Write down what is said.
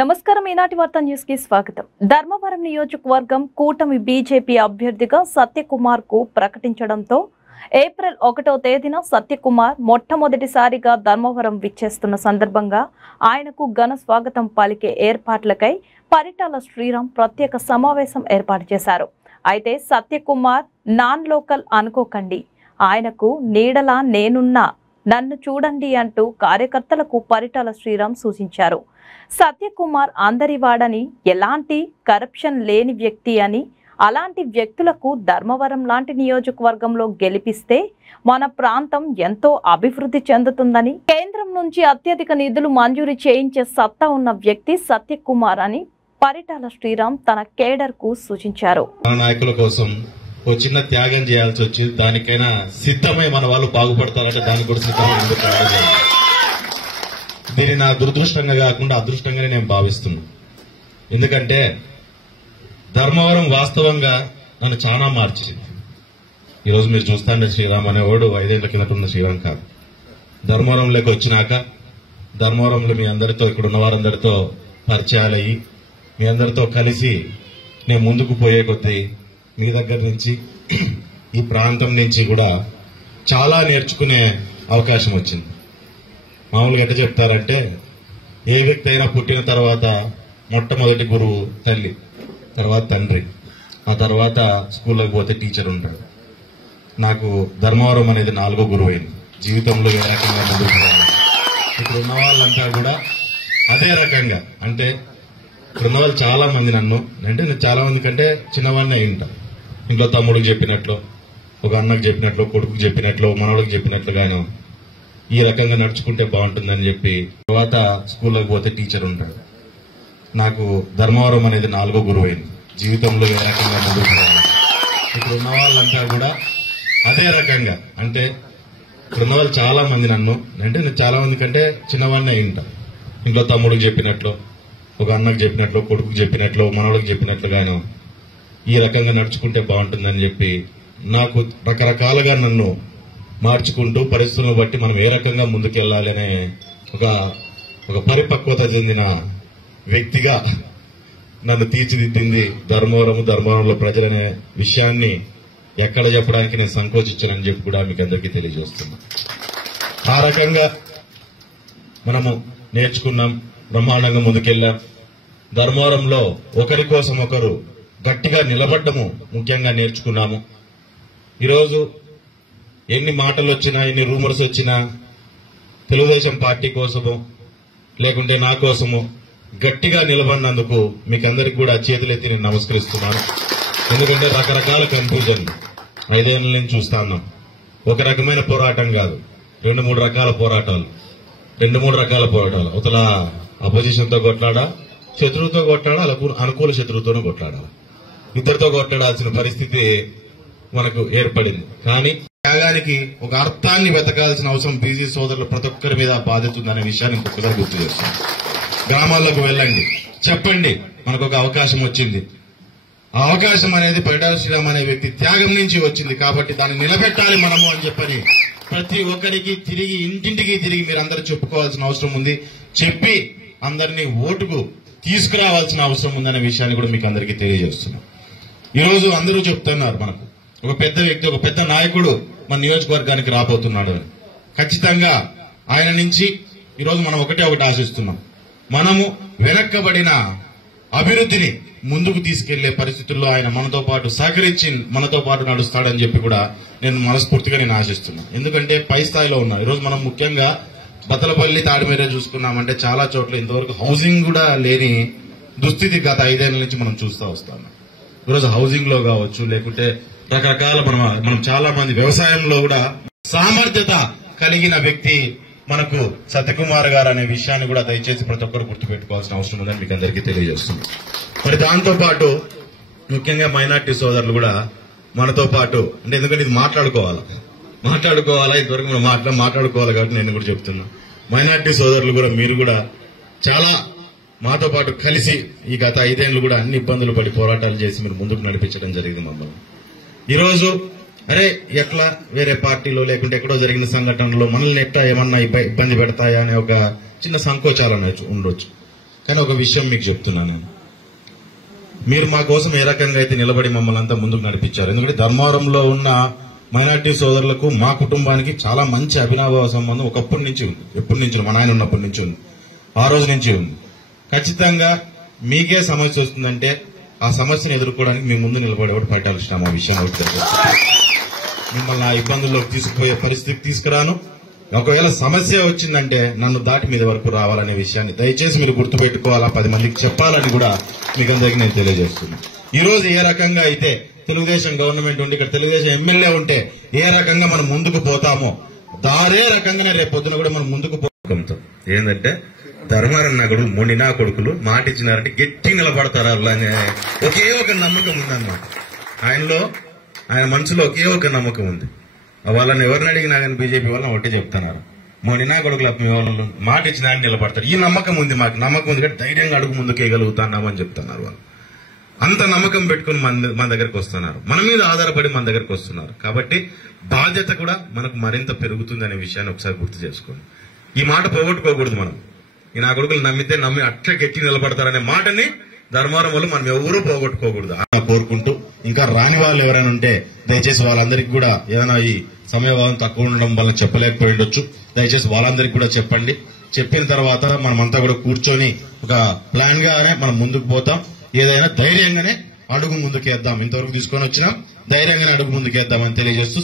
నమస్కారం ఈనాటి వార్తా న్యూస్ కి స్వాగతం. ధర్మవరం నియోజకవర్గం కూటమి బీజేపీ అభ్యర్థిగా సత్యకుమార్ కు ప్రకటించడంతో ఏప్రిల్ 1వ తేదీన సత్యకుమార్ మొట్టమొదటిసారిగా ధర్మవరం విచ్చేస్తున్న సందర్భంగా ఆయనకు ఘన స్వాగతం పలికే ఏర్పాట్లకై పరిటాల శ్రీరామ్ ప్రత్యేక సమావేశం ఏర్పాటు చేశారు. అయితే సత్యకుమార్ నాన్ లోకల్ అనుకోకండి, ఆయనకు నీడలా నేనున్నా, నన్ను చూడండి అంటూ కార్యకర్తలకు పరిటాల శ్రీరామ్ సూచించారు. సత్యకుమార్ అందరివాడని, ఎలాంటి కరప్షన్ లేని వ్యక్తి అని, అలాంటి వ్యక్తులకు ధర్మవరం లాంటి నియోజకవర్గంలో గెలిపిస్తే మన ప్రాంతం ఎంతో అభివృద్ధి చెందుతుందని, కేంద్రం నుంచి అత్యధిక నిధులు మంజూరు చేయించే సత్తా ఉన్న వ్యక్తి సత్యకుమార్ అని పరిటాల శ్రీరామ్ తన కేడర్ కు సూచించారు. నాయకుల కోసం ఓ చిన్న త్యాగం చేయాల్సి వచ్చి దానికైనా సిద్ధమై మన వాళ్ళు బాగుపడతారంటే దాని కూడా సిద్ధమై దీన్ని నా దురదృష్టంగా కాకుండా అదృష్టంగానే నేను భావిస్తున్నాను. ఎందుకంటే ధర్మవరం వాస్తవంగా నన్ను చాలా మార్చింది. ఈరోజు మీరు చూస్తాంటే శ్రీరామ్ అనేవాడు 5 ఏళ్ల కిందట ఉన్న శ్రీరామ్ కాదు. ధర్మవరంలోకి వచ్చినాక ధర్మవరంలో మీ అందరితో ఇక్కడ ఉన్న వారందరితో పరిచయాలయ్యి మీ అందరితో కలిసి నేను ముందుకు పోయే కొద్దీ మీ దగ్గర నుంచి ఈ ప్రాంతం నుంచి కూడా చాలా నేర్చుకునే అవకాశం వచ్చింది. మామూలుగా ఎట్లా చెప్తారంటే ఏ వ్యక్తి అయినా పుట్టిన తర్వాత మొట్టమొదటి గురువు తల్లి, తర్వాత తండ్రి, ఆ తర్వాత స్కూల్లోకి పోతే టీచర్ ఉంటాడు. నాకు ధర్మవరం అనేది 4వ గురువు అయింది. జీవితంలో ఏ రకంగా ముందుకు ఇక్కడ ఉన్న వాళ్ళంతా కూడా అదే రకంగా, అంటే ఇక్కడ ఉన్న వాళ్ళు చాలా మంది నన్ను అంటే నేను చాలా మంది కంటే చిన్నవాడిని అయి ఉంటాను. ఇంట్లో తమ్ముడికి చెప్పినట్లు, ఒక అన్నకు చెప్పినట్లు, కొడుకుకి చెప్పినట్లు, మనవడికి చెప్పినట్లుగాను ఈ రకంగా నడుచుకుంటే బాగుంటుందని చెప్పి తర్వాత స్కూల్లోకి పోతే టీచర్ ఉంటాడు. నాకు ధర్మవరం అనేది 4వ గురువు అయింది. జీవితంలో ఏ రకంగా ముందుకు ఇక్కడ ఉన్న వాళ్ళంతా కూడా అదే రకంగా, అంటే ఇక్కడ ఉన్న వాళ్ళు చాలా మంది నన్ను అంటే నేను చాలా మంది కంటే చిన్నవాడిని అయి ఉంటాను. ఇంట్లో తమ్ముడికి చెప్పినట్లు, ఒక అన్నకు చెప్పినట్లు, కొడుకుకి చెప్పినట్లు, మనవడికి చెప్పినట్లుగాను ఈ రకంగా నడుచుకుంటే బాగుంటుందని చెప్పి నాకు రకరకాలుగా నన్ను మార్చుకుంటూ పరిస్థితులను బట్టి మనం ఏ రకంగా ముందుకెళ్లాలి అనే ఒక పరిపక్వత చెందిన వ్యక్తిగా నన్ను తీర్చిదిద్దింది ధర్మవరంలో ప్రజలనే విషయాన్ని ఎక్కడ చెప్పడానికి నేను సంకోచించానని చెప్పి కూడా మీకు అందరికీ తెలియజేస్తున్నా. ఆ రకంగా మనము నేర్చుకున్నాం, బ్రహ్మాండంగా ముందుకెళ్లాం. ధర్మవరంలో ఒకరి కోసం ఒకరు గట్టిగా నిలబడ్డము ముఖ్యంగా నేర్చుకున్నాము. ఈరోజు ఎన్ని మాటలు వచ్చినా, ఎన్ని రూమర్స్ వచ్చినా తెలుగుదేశం పార్టీ కోసము లేకుంటే నా కోసము గట్టిగా నిలబడినందుకు మీకు అందరికి కూడా చేతులెత్తి నేను నమస్కరిస్తున్నాను. ఎందుకంటే రకరకాల కన్ఫ్యూజన్ 5 ఏళ్ల నుంచి చూస్తా ఉన్నాం. ఒక రకమైన పోరాటం కాదు, 2-3 రకాల పోరాటాలు, అవతల అపోజిషన్ తో కొట్లాడా, శత్రువుతో కొట్లాడా, అనుకూల శత్రువుతోనూ కొట్లాడాలి. ఇద్దరితో కొట్లాడాల్సిన పరిస్థితి మనకు ఏర్పడింది. కానీ త్యాగానికి ఒక అర్థాన్ని వెతకాల్సిన అవసరం బీసీ సోదరులు ప్రతి ఒక్కరి మీద బాధ్యత ఉందనే విషయాన్ని ఇంకొకసారి గుర్తు చేస్తాను. గ్రామాల్లోకి వెళ్ళండి, చెప్పండి మనకు ఒక అవకాశం వచ్చింది. ఆ అవకాశం అనేది పరిటాల శ్రీరామ్ అనే వ్యక్తి త్యాగం నుంచి వచ్చింది కాబట్టి దాన్ని నిలబెట్టాలి మనము అని చెప్పని ప్రతి ఒక్కరికి తిరిగి ఇంటింటికి తిరిగి మీరు అందరూ చెప్పుకోవాల్సిన అవసరం ఉంది. చెప్పి అందరినీ ఓటుకు తీసుకురావాల్సిన అవసరం ఉందనే విషయాన్ని కూడా మీకు అందరికీ తెలియజేస్తున్నాం. ఈరోజు అందరూ చెప్తున్నారు మనకు ఒక పెద్ద వ్యక్తి, ఒక పెద్ద నాయకుడు మన నియోజకవర్గానికి రాబోతున్నాడు అని. ఖచ్చితంగా ఆయన నుంచి ఈరోజు మనం ఒకటి ఆశిస్తున్నాం. మనము వెనక్కబడిన అభివృద్ధిని ముందుకు తీసుకెళ్లే పరిస్థితుల్లో ఆయన మనతో పాటు సహకరించి మనతో పాటు నడుస్తాడని చెప్పి కూడా నేను మనస్ఫూర్తిగా ఆశిస్తున్నాను. ఎందుకంటే పై స్థాయిలో ఉన్నా ఈరోజు మనం ముఖ్యంగా బతలపల్లి, తాడిమేర చూసుకున్నామంటే చాలా చోట్ల ఇంతవరకు హౌసింగ్ కూడా లేని దుస్థితి గత 5 ఏళ్ల నుంచి మనం చూస్తూ వస్తాం. ఈరోజు హౌసింగ్ లో కావచ్చు, లేకుంటే రకరకాల మనం చాలా మంది వ్యవసాయంలో కూడా సామర్థ్యత కలిగిన వ్యక్తి మనకు సత్యకుమార్ గారు అనే విషయాన్ని కూడా దయచేసి ప్రతి ఒక్కరు గుర్తుపెట్టుకోవాల్సిన అవసరం ఉందని మీకు అందరికీ తెలియజేస్తుంది. మరి దాంతో పాటు ముఖ్యంగా మైనార్టీ సోదరులు కూడా మనతో పాటు, అంటే ఎందుకంటే ఇది మాట్లాడుకోవాలా ఇంతవరకు మనం మాట్లాడుకోవాలి కాబట్టి నేను కూడా చెప్తున్నా. మైనార్టీ సోదరులు కూడా మీరు కూడా చాలా మాతో పాటు కలిసి ఈ గత 5 ఏళ్లు కూడా అన్ని ఇబ్బందులు పడి పోరాటాలు చేసి మీరు ముందుకు నడిపించడం జరిగింది మమ్మల్ని. ఈరోజు అరే ఎట్లా వేరే పార్టీలో లేకుంటే ఎక్కడో జరిగిన సంఘటనలో మనల్ని ఎట్లా ఏమన్నా ఇబ్బంది పెడతాయా అనే ఒక చిన్న సంకోచాలు ఉండొచ్చు. కానీ ఒక విషయం మీకు చెప్తున్నాను, మీరు మా కోసం ఏ రకంగా అయితే నిలబడి మమ్మల్ని అంతా ముందుకు నడిపించారు. ఎందుకంటే ధర్మవరంలో ఉన్న మైనార్టీ సోదరులకు మా కుటుంబానికి చాలా మంచి అభినవ సంబంధం ఒకప్పటి నుంచి ఉంది. ఎప్పటి నుంచి, మా నాయన ఉన్నప్పటి నుంచి ఉంది, ఆ రోజు నుంచి ఉంది. ఖచ్చితంగా మీకే సమస్య వస్తుందంటే ఆ సమస్యను ఎదుర్కోవడానికి మీ ముందు నిలబడేవాడు పట్టాల్సిన మా విషయం అవుతుంది. మిమ్మల్ని ఆ ఇబ్బందుల్లోకి తీసుకుపోయే పరిస్థితికి తీసుకురాను. ఒకవేళ సమస్య వచ్చిందంటే నన్ను దాటి మీద వరకు రావాలనే విషయాన్ని దయచేసి మీరు గుర్తుపెట్టుకోవాలా, 10 మందికి చెప్పాలని కూడా మీకు అందరికీ నేను తెలియజేస్తున్నాను. ఈ రోజు ఏ రకంగా అయితే తెలుగుదేశం గవర్నమెంట్ ఉండి ఇక్కడ తెలుగుదేశం ఎమ్మెల్యే ఉంటే ఏ రకంగా మనం ముందుకు పోతామో దారే రకంగానే రేపు పొద్దున కూడా మనం ముందుకు పోతాం. ఏంటంటే ధర్మారన్న కొడుకు మొండినా కొడుకులు మాట ఇచ్చినారంటే గట్టి నిలబడతారు అనే ఒకే ఒక నమ్మకం ఉందన్నమాట. ఆయన మనసులో ఒకే ఒక నమ్మకం ఉంది. వాళ్ళని ఎవరిని అడిగినా కానీ బీజేపీ వాళ్ళని ఒకటే చెప్తున్నారు, మొండినా కొడుకులు మీ వాళ్ళు మాట ఇచ్చినా నిలబడతారు. ఈ నమ్మకం ఉంది, మాకు నమ్మకం ఉంది కాబట్టి ధైర్యంగా అడుగు ముందుకేయగలుగుతున్నామని చెప్తున్నారు వాళ్ళు. అంత నమ్మకం పెట్టుకుని మన దగ్గరకు వస్తున్నారు, మన మీద ఆధారపడి మన దగ్గరకు వస్తున్నారు. కాబట్టి బాధ్యత కూడా మనకు మరింత పెరుగుతుంది అనే విషయాన్ని ఒకసారి గుర్తు చేసుకోండి. ఈ మాట పోగొట్టుకోకూడదు. మనం ఈ నా కొడుకులు నమ్మి అట్లా గట్టి నిలబడతారనే మాటని ధర్మవరం వల్ల మనం ఎవరూ పోగొట్టుకోకూడదు కోరుకుంటూ, ఇంకా రాని వాళ్ళు ఎవరైనా ఉంటే దయచేసి వాళ్ళందరికీ కూడా ఏదైనా ఈ సమయభావం తక్కువ ఉండడం వల్ల చెప్పలేకపోయి ఉండొచ్చు, దయచేసి వాళ్ళందరికీ కూడా చెప్పండి. చెప్పిన తర్వాత మనమంతా కూడా కూర్చొని ఒక ప్లాన్ గానే మనం ముందుకు పోతాం. ఏదైనా ధైర్యంగానే అడుగు ముందుకేద్దాం. ఇంతవరకు తీసుకొని వచ్చినా ధైర్యంగానే అడుగు ముందుకేద్దామని తెలియజేస్తూ